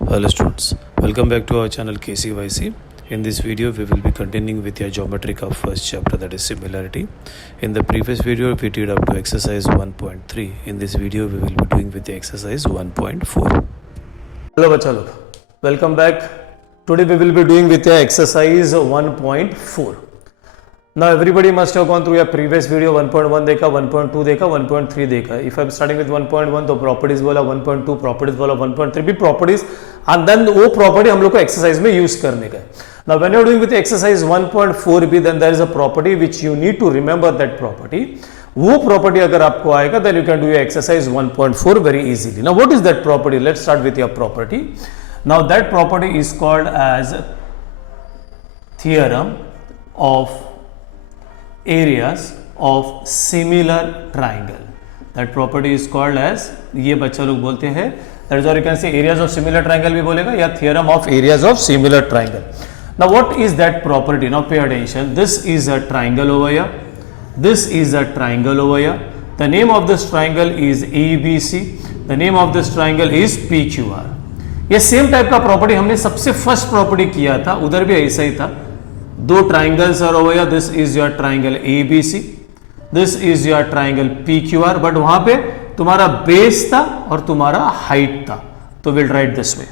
Hello students, welcome back to our channel KCYC. In this video we will be continuing with your geometry of first chapter, that is similarity. In the previous video we did up to exercise 1.3. In this video we will be doing with the exercise 1.4. Hello bachcha log, welcome back. Today we will be doing with your exercise 1.4. Now everybody must have gone through your previous video. 1.1 देखा, 1.2 देखा, 1.3 देखा. If I'm starting with 1.1 तो properties बोला, 1.2 properties बोला, 1.3 भी properties, and then वो property हम लोग को exercise में use करने का है. Now when you're doing with exercise 1.4 भी, then there is a property which you need to remember that property. वो property अगर आपको आएगा, then you can do your exercise 1.4 very easily. Now what is that property? Let's start with your property. Now that property is called as theorem of areas of similar triangle. That property is called as, ये बच्चा लोग बोलते हैं, that is, or you can say areas of similar triangle भी बोलेगा या theorem of areas of similar triangle. Now what is that property? Now pay attention. This is a triangle over here. This is a triangle over here. The name of this triangle is ABC. The name of this triangle is PQR. ये same type का property हमने सबसे first property किया था, उधर भी ऐसा ही था. दो triangles are over here. This is your triangle ABC, this is your triangle PQR, but वहां पे तुम्हारा बेस था और तुम्हारा हाइट था. तो विल राइट दिस वे.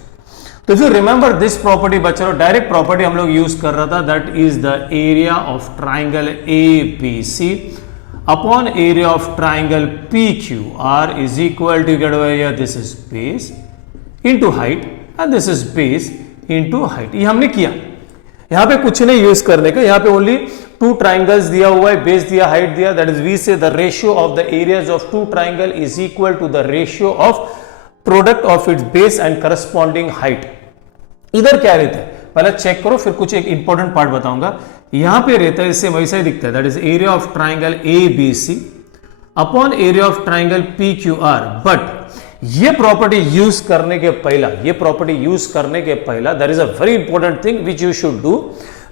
तो if you remember this property बच्चों, डायरेक्ट प्रॉपर्टी हम लोग यूज कर रहा था, that is the area of triangle ABC upon area of triangle PQR is equal to, get over here, this is base into height and this is base into height. ये हमने किया. यहां पे कुछ नहीं यूज करने का, यहां पे ओनली टू ट्राइंगल्स दिया हुआ है, बेस दिया, हाइट दिया. That is we say the ratio of the areas of two triangle is equal to the ratio of product of its base and corresponding height. इधर क्या रहता है पहले चेक करो, फिर कुछ एक इंपॉर्टेंट पार्ट बताऊंगा. यहां पे रहता है, इससे वैसा ही दिखता है, that is area of triangle ABC upon area of triangle PQR. But ये प्रॉपर्टी यूज करने के पहला, there is a very important thing which you should do,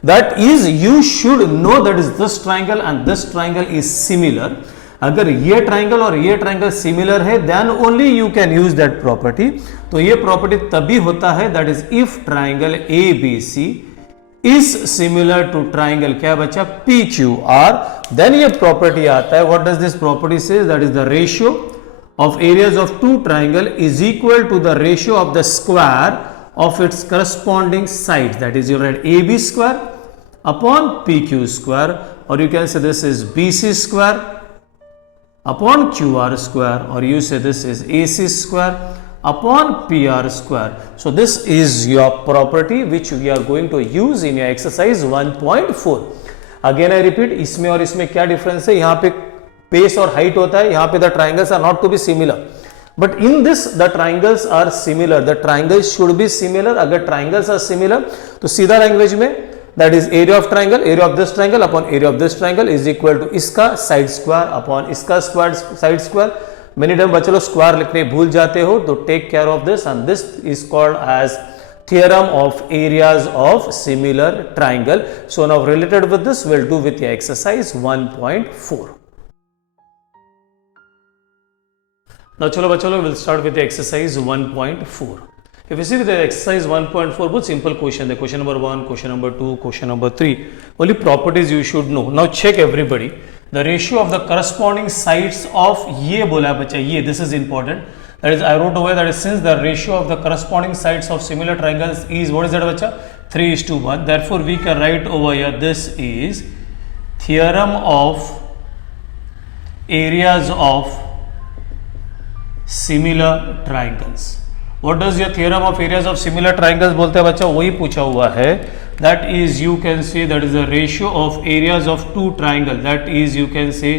that is you should know that is this triangle and this triangle is similar. अगर ये triangle और ये triangle similar है, then only you can use that property. तो ये property तभी होता है, that is if triangle ABC is similar to triangle क्या बच्चा, PQR, देन ये प्रॉपर्टी आता है. What does this property says, that is the ratio of areas of two triangle is equal to the ratio of the square of its corresponding sides. That is, you write AB square upon PQ square, or you can say this is BC square upon QR square, or you say this is AC square upon PR square. So this is your property which we are going to use in your exercise 1.4. Again I repeat, इसमें और इसमें क्या difference है, यहाँ पे base और height होता है, यहां पे the triangles are not to be similar, but in this the triangles are similar. The triangles should be similar. अगर ट्राइंगल्स आर सिमिलर तो सीधा लैंग्वेज में that is area of triangle, area of this triangle upon area of this triangle is equal to इसका side square upon इसका square side square. Many time बच्चे लोग square लिखने भूल जाते हो, तो take care of this, and this is called as theorem of areas of similar triangle. So now related with this, we'll do with your exercise 1.4. Now chalo bachalo, we'll start with the exercise 1.4. If you see with the exercise 1.4, बहुत simple question है. Question number 1, question number 2, question number 3. Only properties you should know. Now check everybody. The ratio of the corresponding sides of ये बोला बच्चा, ये this is important. That is, I wrote over that is, since the ratio of the corresponding sides of similar triangles is, what is that bachcha, 3:1. Therefore we can write over here, this is theorem of areas of similar triangles. What does your theorem of areas of similar triangles बोलते हैं बच्चा, वही पूछा हुआ है. That is, you can say that is the ratio of areas of two triangle. That is, you can say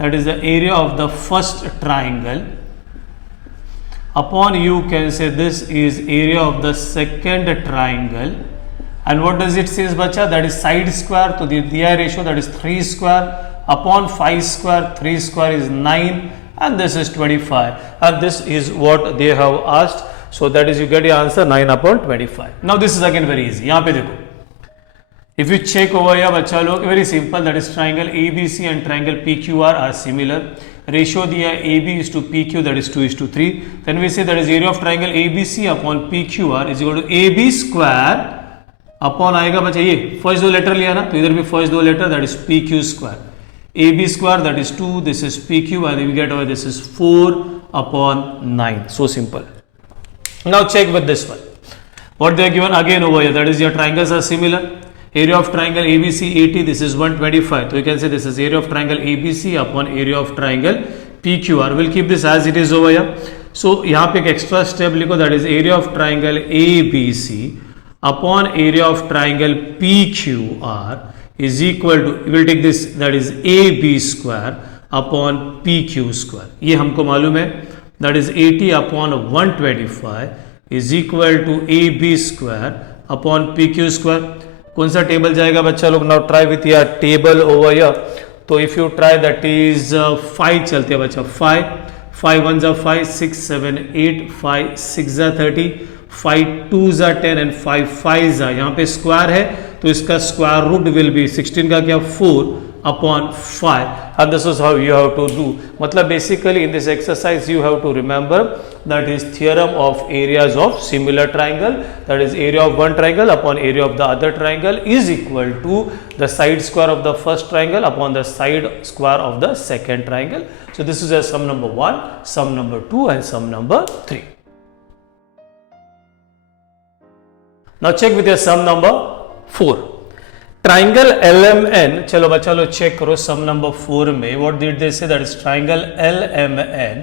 that is the area of the first triangle upon, you can say this is area of the second triangle. And what does it says बच्चा, that is side square. तो दिया ratio, that is 3 square upon 5 square. 3 square is 9 and this is 25, and this is what they have asked. So that is, you get your answer 9 upon 25. Now this is again very easy. यहाँ पे देखो, if you check over here बच्चा लोग, very simple, that is triangle ABC and triangle PQR are similar. Ratio दिया है AB is to PQ, that is 2:3. Then we say that is area of triangle ABC upon PQR is equal to AB square upon आएगा बच्चा ये first दो letter लिया ना, तो इधर भी फर्स्ट दो letter, that is PQ square. AB square, that is 2, this is PQ, and we get over this is 4 upon 9. So simple. Now check with this one. What they are given again over here, that is your triangles are similar. Area of triangle ABC 80, this is 125. So you can say this is area of triangle ABC upon area of triangle PQR. We'll keep this as it is over here. So यहाँ पे एक extra step लिखो, that is area of triangle ABC upon area of triangle PQR is equal to, we will take this, that is AB square upon PQ square. ये हमको मालूम है, that is 80 upon 125 is equal to AB square upon PQ square. कौन सा table जाएगा बच्चा लोग? Now try with your table over here. तो if you try that is 5 चलते हैं बच्चा. 5 1 जा 5, 6 7 8, 5 6 जा 30, 5 2 जा 10 एंड 5 5 जा, यहाँ पे स्क्वायर है तो इसका स्क्वायर रूट विल बी 16 का क्या 4 upon 5, and this is how you have to do. मतलब basically in this exercise you have to remember that is theorem of areas of similar triangle, that is area of one triangle upon area of the other triangle is equal to the side square of the first triangle upon the side square of the second triangle. So this is a sum number 1, sum number 2 and sum number 3. Now check with your sum number 4. Triangle LMN, चलो बच्चा लो check करो सम number 4 में what did they say, that is triangle LMN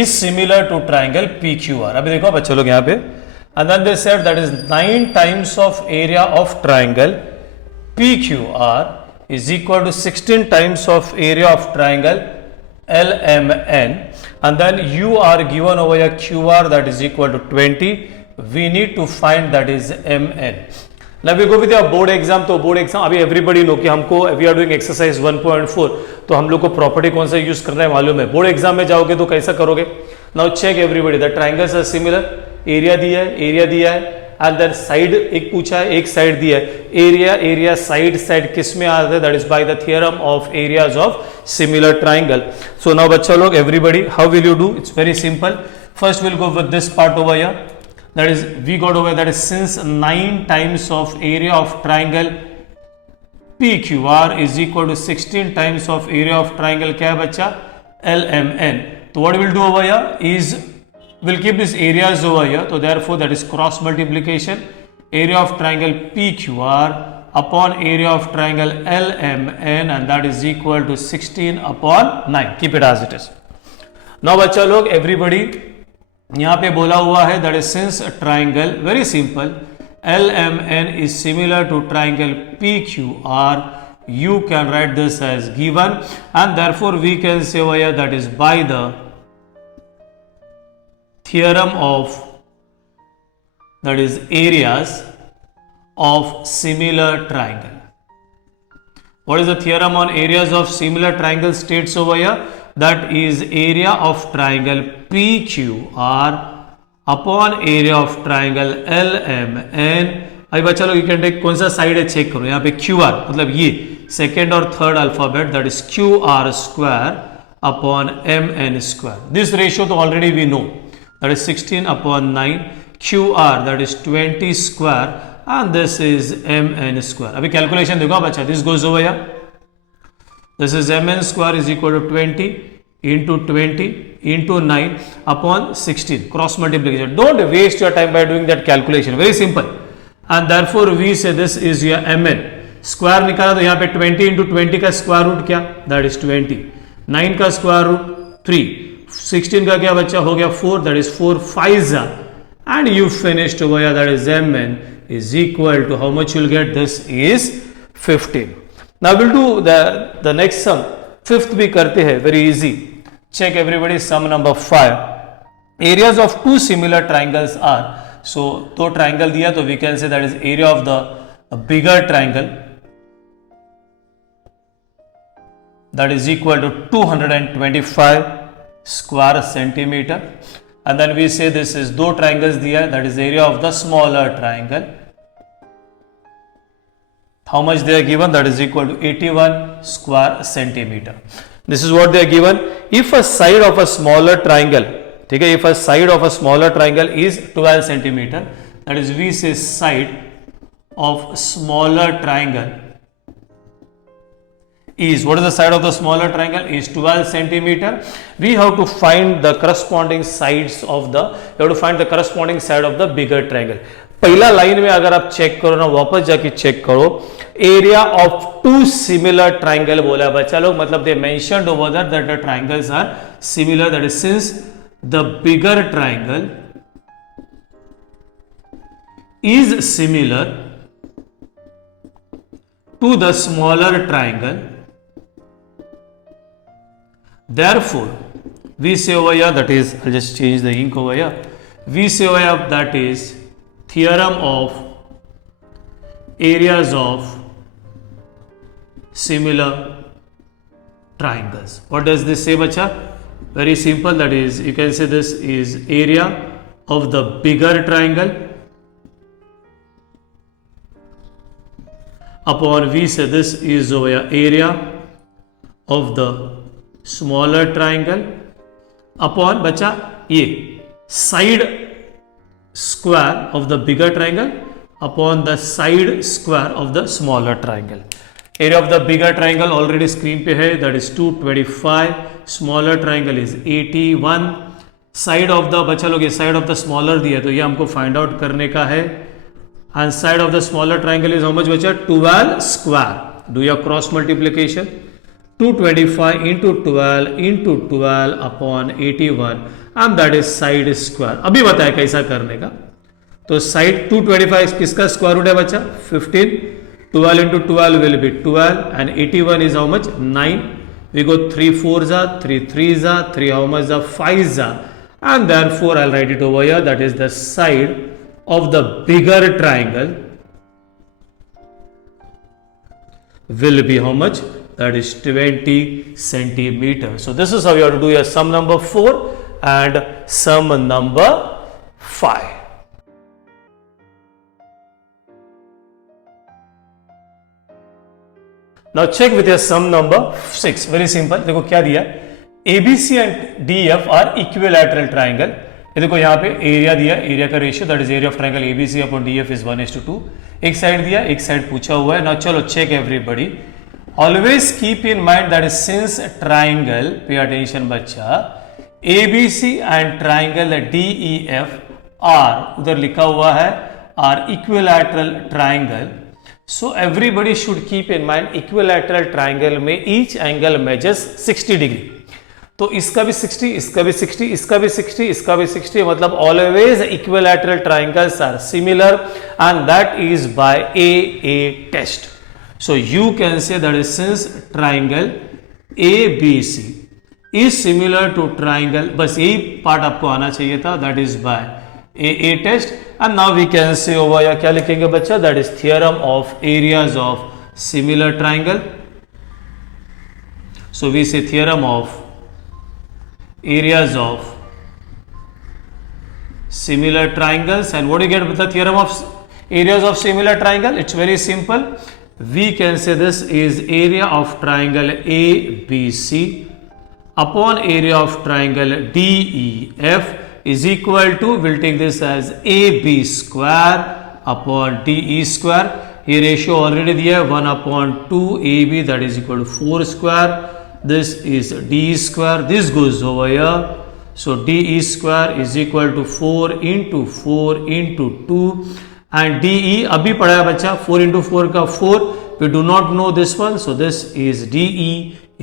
is similar to triangle PQR. अभी देखो बच्चा लोग यहाँ पे, and then they said that is 9 times of area of triangle PQR is equal to 16 times of area of triangle LMN, and then you are given over your QR that is equal to 20. We need to find that is MN. Now we go with your board exam. तो board exam अभी everybody know कि हमको we are doing exercise 1.4, तो हम लोग को property कौन सा यूज करना है मालूम है. बोर्ड एग्जाम में जाओगे तो कैसा करोगे? Now check everybody, the triangles are similar. Area दिया है एंड देन साइड एक पूछा है, एक साइड दिया है. एरिया साइड किस में आता है? That is by the theorem of areas of similar triangle. So now बच्चा लोग everybody, how will you do? It's very simple. First will go with this part over here. That is we got over, that is since 9 times of area of triangle PQR is equal to 16 times of area of triangle क्या है बच्चा? LMN. तो what we'll do over here is we'll keep this areas over here, so therefore that is cross multiplication. Area of triangle PQR upon area of triangle LMN, and that is equal to 16 upon 9. Keep it as it is. Now बच्चा लोग everybody यहाँ पे बोला हुआ है that is since triangle, very simple, LMN is similar to triangle PQR, you can write this as given, and therefore we can say over here that is by the theorem of, that is areas of similar triangle. What is the theorem on areas of similar triangle states over here? That is area of triangle PQR upon area of triangle LMN. अभी बच्चा लोग you can take कौन सा side है check करो. यहाँ पे QR मतलब ये सेकेंड और third alphabet, that is QR square upon MN square. This ratio तो already we know, that is 16 upon 9. QR that is 20 square and this is MN square. अभी कैलकुलेशन देखो बच्चा, this goes over here. This is MN square is equal to 20 into 20 into 9 upon 16. Cross multiplication. Don't waste your time by doing that calculation. Very simple. And therefore we say this is your MN. Square निकाला तो यहाँ पे 20 into 20 का square root क्या? That is 20. 9 का square root 3. 16 का क्या बच्चा हो गया 4. That is 4 5 and you finished over here. That is MN is equal to how much you'll get? This is 15. Now we'll do the next sum. Fifth भी करते हैं, very easy. Check everybody sum number 5. Areas of two similar triangles are, so तो triangle दिया तो we can say that is area of the bigger triangle, that is equal to 225 square centimeter, and then we say this is दो triangles दिया, that is area of the smaller triangle. How much they are given? That is equal to 81 square centimeter. This is what they are given. If a side of a smaller triangle, ठीक है, if a side of a smaller triangle is 12 centimeter, that is we say side of smaller triangle is, what is the side of the smaller triangle, is 12 centimeter. We have to find the corresponding sides of the, you have to find the corresponding side of the bigger triangle. पहला line में अगर आप check करो ना, वापस जाके check करो, area of two similar triangle बोला है बच्चा लोग, मतलब they mentioned over that the triangles are similar, that is since the bigger triangle is similar to the smaller triangle, therefore we say over here, that is, I'll just change the ink over here, we say over here that is theorem of areas of similar triangles. What does this say bacha? Very simple, that is, you can say this is area of the bigger triangle upon, we say this is over here area of the smaller triangle upon बच्चा ये side square of the bigger triangle upon the side square of the smaller triangle. Area of the bigger triangle already screen पे है, that is 225, smaller triangle is 81. Side of the बच्चा लोग ये side of the smaller दिया, तो ये हमको find out करने का है. And side of the smaller triangle is how much बच्चा, 12 square. Do your cross multiplication, 225 into 12 upon 81 and that is side square. अभी बताया कैसा करने का, तो साइड 225 किसका स्क्वायर रूट है बच्चा, 15. 12 into 12 will be 12 and 81 is how much, 9. We go 3 4 जा 3 3 जा 3 हाउ मच जा 5 जा, and therefore I will write it over here, that is the side of the bigger triangle will be how much, that is 20 centimeter. So this is how you have to do your sum number 4 and sum number 5. Now check with your sum number 6. Very simple. देखो क्या दिया, ABC and DF are equilateral triangle. ये देखो यहाँ पे area दिया, area का ratio, that is area of triangle ABC upon DF is 1:2. एक साइड दिया, एक साइड पूछा हुआ है ना. चलो check everybody, always keep in mind that is since triangle, pay attention बच्चा, ABC and triangle DEF are, उधर लिखा हुआ है are equilateral triangle. So everybody should keep in mind equilateral triangle में ईच एंगल मेजर्स 60 डिग्री. तो इसका भी 60, इसका भी 60, इसका भी 60, इसका भी 60, मतलब always equilateral triangles are similar and that is by a test. So you can say that is since triangle ABC is similar to triangle, बस यही पार्ट आपको आना चाहिए था, that is by a test. And now we can say over, या क्या लिखेंगे बच्चा, that is theorem of areas of similar triangle. So we say theorem of areas of similar triangles. And what do you get with the theorem of areas of similar triangle? It's very simple. We can say this is area of triangle ABC upon area of triangle DEF is equal to, we'll take this as AB square upon DE square. ये ratio already दिया है 1/2 AB, that is equal to 4 square. This is D square, this goes over here, so DE square is equal to 4 into 4 into 2 and DE अभी पढ़ा है बच्चा, 4 into 4 का 4, we do not know this one, so this is DE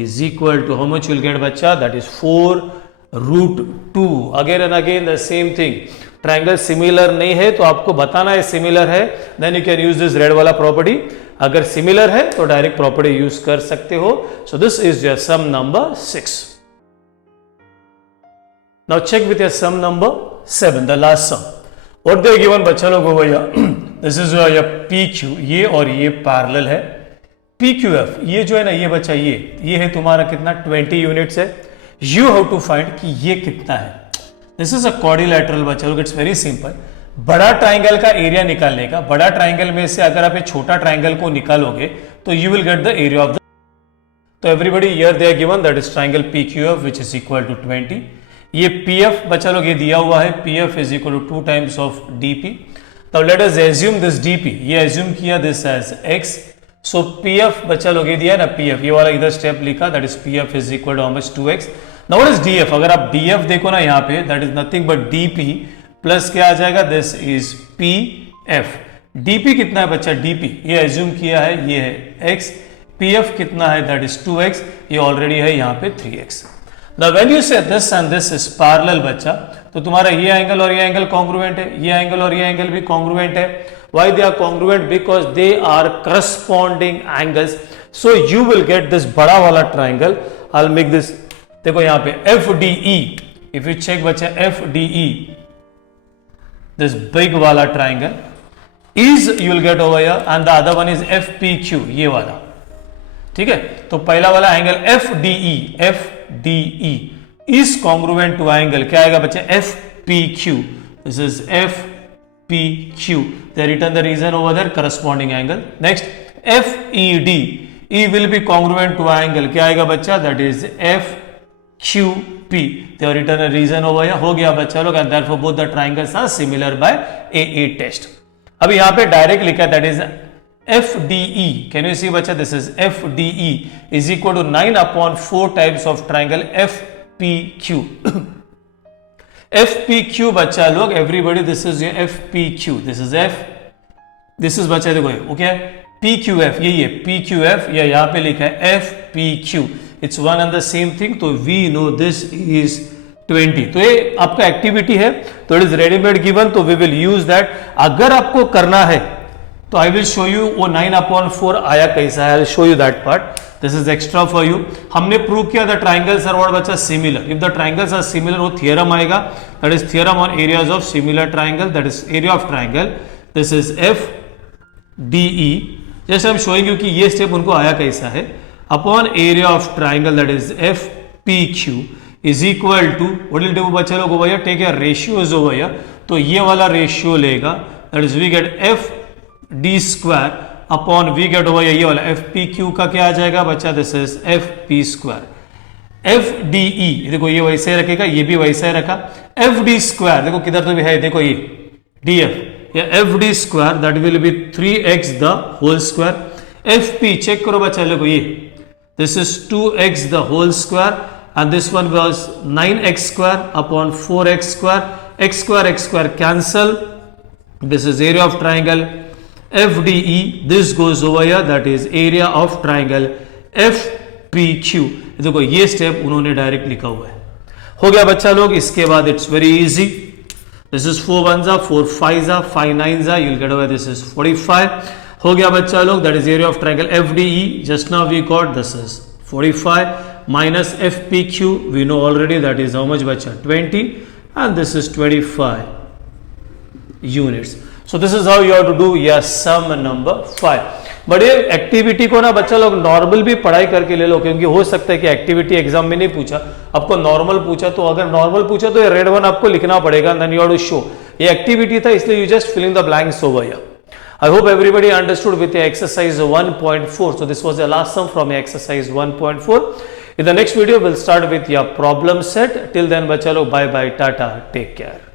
is equal to how much you will get बच्चा, that is 4√2. again and again the same thing, triangle similar नहीं है तो आपको बताना है सिमिलर है, then you can use this red वाला property. अगर सिमिलर है तो डायरेक्ट प्रॉपर्टी यूज कर सकते हो. So this is your sum number 6. Now check with your sum number 7, the last sum. What they given बच्चा लोग over here, this is your PQ, ये और ये पैरेलल है. PQF ये जो है ना, ये बच्चा ये है तुम्हारा कितना, 20 यूनिट्स है. यू हैव टू फाइंड कि ये कितना है. दिस इज अ क्वाड्रिलैटरल बच्चा लोग, इट्स वेरी सिंपल. बड़ा ट्राइंगल का एरिया निकालने का, बड़ा ट्राइंगल में से अगर आप ये छोटा ट्राइंगल को निकालोगे तो you will get the area of the, तो everybody here they are given that is triangle PQF which is equal to 20। ये PF बच्चा लोग ये दिया हुआ है, PF is equal to 2 times of DP। तब let us assume this DP, ये एज्यूम किया this as X। So PF बच्चा लोग ये दिया है ना PF, ये वाला इधर स्टेप लिखा that is PF is equal to how much 2x। Now what is DF? अगर आप DF देखो ना यहाँ पे that is nothing but DP plus क्या आ जाएगा, दिस इज PF। DP कितना है बच्चा? DP ये एज्यूम किया है, ये है X। PF कितना है? दैट इज 2x, ये ऑलरेडी है यहाँ पे 3x। Now when you say this and this is parallel बच्चा, तो तुम्हारा ये एंगल और ये एंगल कॉन्ग्रुएंट है, ये एंगल और ये एंगल भी कॉन्ग्रुएंट है। Why they are congruent? Because they are corresponding angles. So you will get this बड़ा वाला triangle. I'll make this, देखो यहाँ पे FDE, if you check बच्चा FDE, this big वाला triangle is you will get over here and the other one is FPQ, ये वाला, ठीक है। तो पहला वाला angle FDE is congruent to angle क्या आएगा बच्चे? FPQ। This is FPQ, they written the reason over there, corresponding angle. Next FED, E will be congruent to angle क्या आएगा बच्चा? that is FQP, they written a reason over here। हो गया बच्चा लोग, and therefore both the triangles are similar by AA test। अब यहाँ पे डायरेक्ट लिखा है that is FDE, can you see बच्चा? this is FDE is equal to 9/4 types of triangle FPQ। FPQ बच्चा लोग everybody, this is FPQ, this is this is बच्चा देखो ओके PQF, यही है PQF, या यहाँ पे लिखा है FPQ, it's one and the same thing. तो वी नो दिस इज 20। तो ये आपका एक्टिविटी है, तो इट इज रेडीमेड गिवन, तो वी विल यूज दैट। अगर आपको करना है तो आई विल शो यू वो 9/4 आया कैसा है, I will show you that part. This is extra for you. हमने प्रूव किया द ट्राइंगल्स आर व्हाट बच्चा? Similar. If the triangles are similar, वो थियरम आएगा, that is theorem on areas of similar triangle, that is area of triangle. This is FDE। जैसे हम शोएंगे कि ये step उनको आया कैसा है, upon area of triangle that is FPQ is equal to what will do बच्चा लोग over here, take your ratios over here. तो ये वाला रेशियो लेगा, that is we get FD square upon we get over ये वाला FPQ का क्या आ जाएगा बच्चा? This is FP square. FDE देखो ये वैसे ही रखेगा, ये भी वैसे ही रखा। FD स्क्वायर देखो किधर तो भी है, देखो ये DF या FD square that will be 3x the whole square. FP check करो बच्चा, देखो ये this is 2x the whole square and this one was 9x square upon 4x square, x square cancel, this is area of triangle FDE, this goes over here, that is area of triangle FPQ। देखो ये step उन्होंने direct लिखा हुआ है। हो गया बच्चा लोग, इसके बाद it's very easy, this is 4 1s 4 5s 5 9s, you will get over, this is 45। हो गया बच्चा लोग, that is area of triangle FDE, just now we got this is 45 minus FPQ, we know already that is how much bacha? 20, and this is 25 units। So this is how you have to do your sum number 5। But ये activity को ना बच्चा लोग normal भी पढ़ाई करके ले लो, क्योंकि हो सकता है कि एक्टिविटी एग्जाम में नहीं पूछा, आपको नॉर्मल पूछा, तो अगर नॉर्मल पूछा तो ये रेड वन आपको लिखना पड़ेगा, then you have to show. ये एक्टिविटी था इसलिए you just filling the blanks over here. I hope everybody understood with the exercise 1.4. So this was the last sum from exercise 1.4. In the next video, we'll start with your problem set. Till then, bachalo, bye bye, tata, take care.